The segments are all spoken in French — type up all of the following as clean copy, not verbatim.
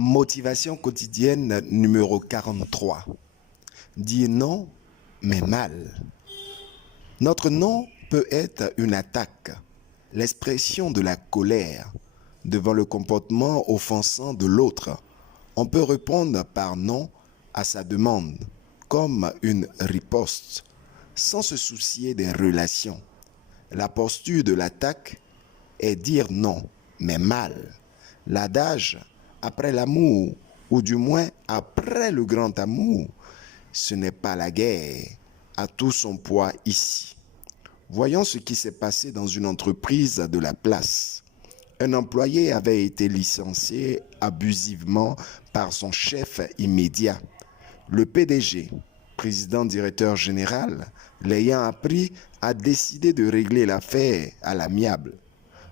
Motivation quotidienne numéro 43. Dire non, mais mal. Notre non peut être une attaque, l'expression de la colère devant le comportement offensant de l'autre. On peut répondre par non à sa demande, comme une riposte, sans se soucier des relations. La posture de l'attaque est dire non, mais mal. L'adage après l'amour, ou du moins après le grand amour, ce n'est pas la guerre, a tout son poids ici. Voyons ce qui s'est passé dans une entreprise de la place. Un employé avait été licencié abusivement par son chef immédiat. Le PDG, président-directeur général, l'ayant appris, a décidé de régler l'affaire à l'amiable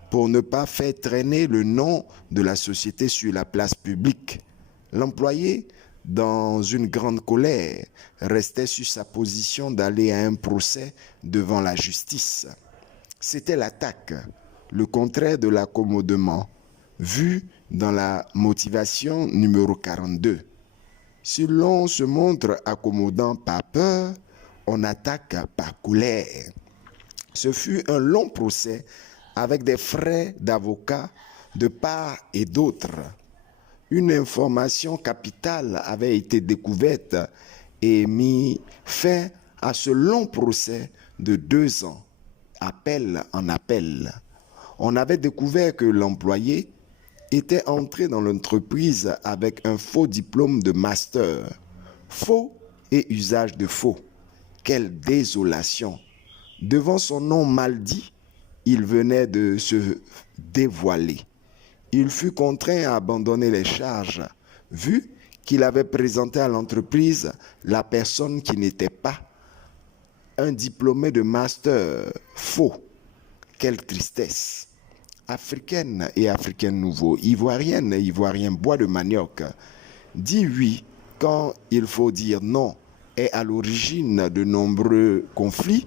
pour ne pas faire traîner le nom de la société sur la place publique. L'employé, dans une grande colère, restait sur sa position d'aller à un procès devant la justice. C'était l'attaque, le contraire de l'accommodement, vu dans la motivation numéro 42. Si l'on se montre accommodant par peur, on attaque par colère. Ce fut un long procès avec des frais d'avocat de part et d'autre. Une information capitale avait été découverte et mis fin à ce long procès de 2 ans, appel en appel. On avait découvert que l'employé était entré dans l'entreprise avec un faux diplôme de master. Faux et usage de faux. Quelle désolation! Devant son nom mal dit, il venait de se dévoiler. Il fut contraint à abandonner les charges, vu qu'il avait présenté à l'entreprise la personne qui n'était pas un diplômé de master faux. Quelle tristesse! Africaine et africaine nouveau, ivoirienne et ivoirien bois de manioc, dit oui quand il faut dire non est à l'origine de nombreux conflits.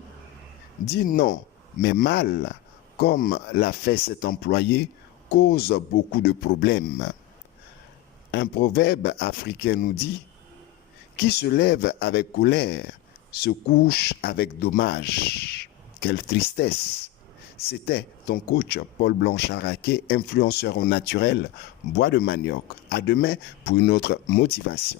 Dit non, mais mal, comme l'a fait cet employé, cause beaucoup de problèmes. Un proverbe africain nous dit « Qui se lève avec colère se couche avec dommage ». Quelle tristesse! C'était ton coach Paul Blanchard-Raquet, influenceur au naturel, bois de manioc. À demain pour une autre motivation.